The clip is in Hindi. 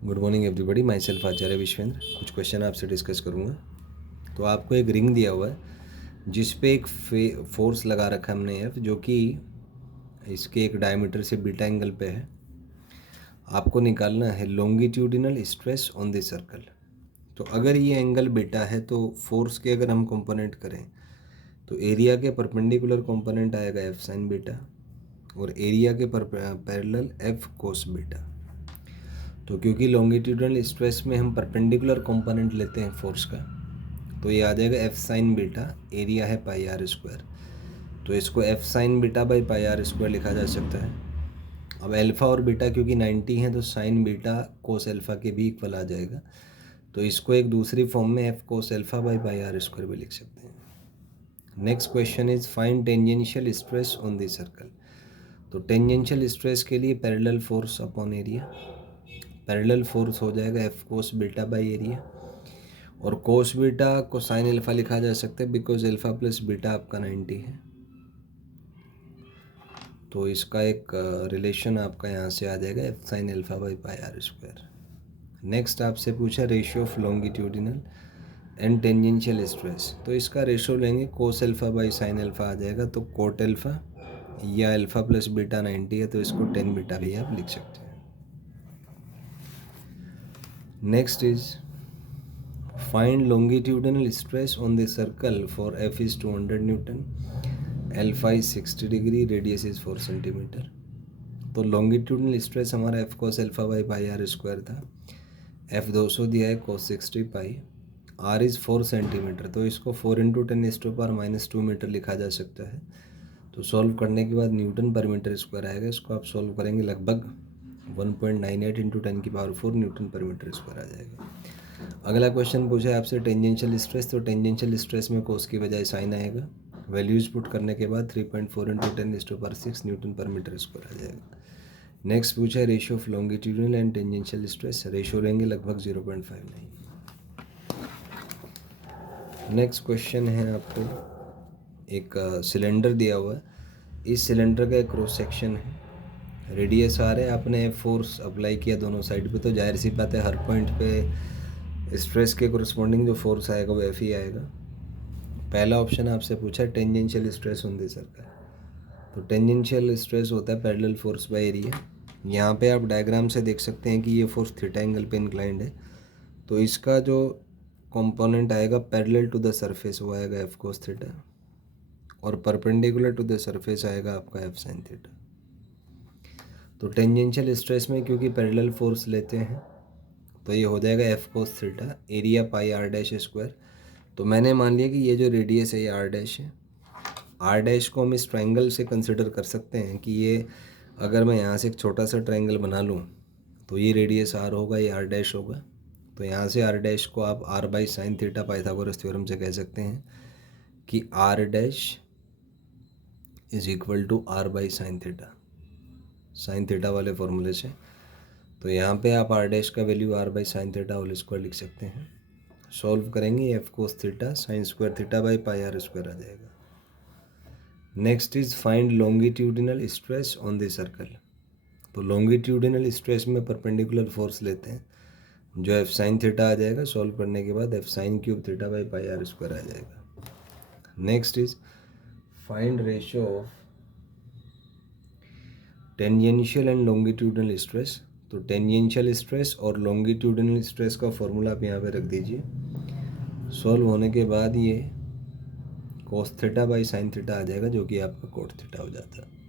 Good morning everybody, myself Acharya Vishvendra. कुछ क्वेश्चन आपसे डिस्कस करूँगा। तो आपको एक रिंग दिया हुआ है जिस पे एक फोर्स लगा रखा है हमने एफ, जो कि इसके एक डायमीटर से बीटा एंगल पे है। आपको निकालना है longitudinal stress on the circle. तो अगर ये एंगल बीटा है तो फोर्स के अगर हम कंपोनेंट करें तो एरिया के परपेंडिकुलर कंपोनेंट आएगा एफ साइन बीटा और एरिया के पैरेलल एफ कोस बीटा। तो क्योंकि लॉन्गिट्यूडनल स्ट्रेस में हम परपेंडिकुलर कंपोनेंट लेते हैं फोर्स का, तो ये आ जाएगा एफ साइन बीटा, एरिया है पाई आर स्क्वायर। तो इसको F sine beta by pi are square लिखा जा सकता है। अब अल्फ़ा और बीटा क्योंकि 90 है तो साइन बीटा कोस अल्फ़ा के भी इक्वल आ जाएगा। तो इसको एक दूसरी फॉर्म में F cos alpha by pi are square भी लिख सकते हैं। Next question is find tangential stress on the circle. तो टेंजेंशियल स्ट्रेस के लिए parallel force upon area, parallel force हो जाएगा F cos beta by area. और कोस बीटा को साइन अल्फ़ा लिखा जा सकता है बिकॉज अल्फ़ा प्लस बीटा आपका 90 है। तो इसका एक रिलेशन आपका यहाँ से आ जाएगा F sine alpha by pi are square. Next आपसे पूछा ratio of longitudinal and tangential stress. तो इसका रेशियो लेंगे cos alpha by sine alpha आ जाएगा। तो कोट अल्फ़ा या अल्फ़ा प्लस बीटा 90 है तो इसको 10 बीटा भी आप लिख सकते हैं। Next is find longitudinal stress on the circle for F is 200 newton, alpha is 60 degree, radius is 4 centimetre. तो लॉन्गिट्यूडिनल स्ट्रेस हमारा F cos alpha by pi are square था। एफ 200 दिया है, cos 60 pi, r is 4 centimetre. तो इसको 4 इंटू 10⁻⁻² मीटर लिखा जा सकता है। तो सॉल्व करने के बाद न्यूटन पर मीटर स्क्वायर आएगा। इसको आप सॉल्व करेंगे लगभग 1.98 इंटू 10⁴ न्यूटन पर मीटर स्क्वायर आ जाएगा। अगला क्वेश्चन पूछा है आपसे टेंजेंशियल स्ट्रेस। तो टेंजेंशियल स्ट्रेस में कोस की बजाय साइन आएगा। वैल्यूज पुट करने के बाद 3.4 इंटू 10⁻6 न्यूटन पर मीटर स्क्वायर आ जाएगा। नेक्स्ट पूछा है ratio of longitudinal and tangential stress. Ratio रहेंगे लगभग 0.59। नेक्स्ट क्वेश्चन है आपको एक सिलेंडर दिया हुआ है। इस सिलेंडर का एक क्रॉस सेक्शन है, रेडियस आर है। आपने फोर्स अप्लाई किया दोनों साइड पे, तो जाहिर सी बात है हर पॉइंट पे स्ट्रेस के कोरस्पॉन्डिंग जो फोर्स आएगा वो एफ ही आएगा। पहला ऑप्शन आपसे पूछा है tangential stress on the circle. तो टेंजेंशियल स्ट्रेस होता है पैरेलल फोर्स बाय एरिया। यहाँ पे आप डायग्राम से देख सकते हैं कि ये फोर्स थीटा एंगल पे इंक्लाइंड है। तो इसका जो कंपोनेंट आएगा पैरेलल टू द सरफेस वो आएगा एफ कोस थीटा, और परपेंडिकुलर टू द सरफेस आएगा आपका एफ साइन थीटा। तो टेंजेंशियल स्ट्रेस में क्योंकि पैरेलल फोर्स लेते हैं तो ये हो जाएगा F cos theta, area pi r dash square. तो मैंने मान लिया कि ये जो रेडियस है ये आर डैश है। आर डैश को हम इस ट्रायंगल से कंसिडर कर सकते हैं कि ये अगर मैं यहाँ से एक छोटा सा ट्रायंगल बना लूँ तो ये रेडियस आर होगा, ये आर डैश होगा। तो यहाँ से आर डैश को आप R by sine theta Pythagoras theorem से कह सकते हैं कि R dash is equal to R by sine theta, sine theta वाले फॉर्मूले से। तो यहाँ पे आप आर डैश का value R by sine theta whole square लिख सकते हैं। सॉल्व करेंगे F cos theta sine square theta by pi are square आ जाएगा। Next is find longitudinal stress on the circle. तो लॉन्गिट्यूडिनल स्ट्रेस में परपेंडिकुलर फोर्स लेते हैं जो एफ साइन थीटा आ जाएगा। सॉल्व करने के बाद F sine cube theta by pi are square आ जाएगा। Next is find ratio of tangential and longitudinal stress. तो टेंजेंशियल स्ट्रेस और लॉन्गिट्यूडिनल स्ट्रेस का फॉर्मूला आप यहाँ पे रख दीजिए। सॉल्व होने के बाद ये cos theta by sine theta आ जाएगा जो कि आपका कोट थीटा हो जाता है।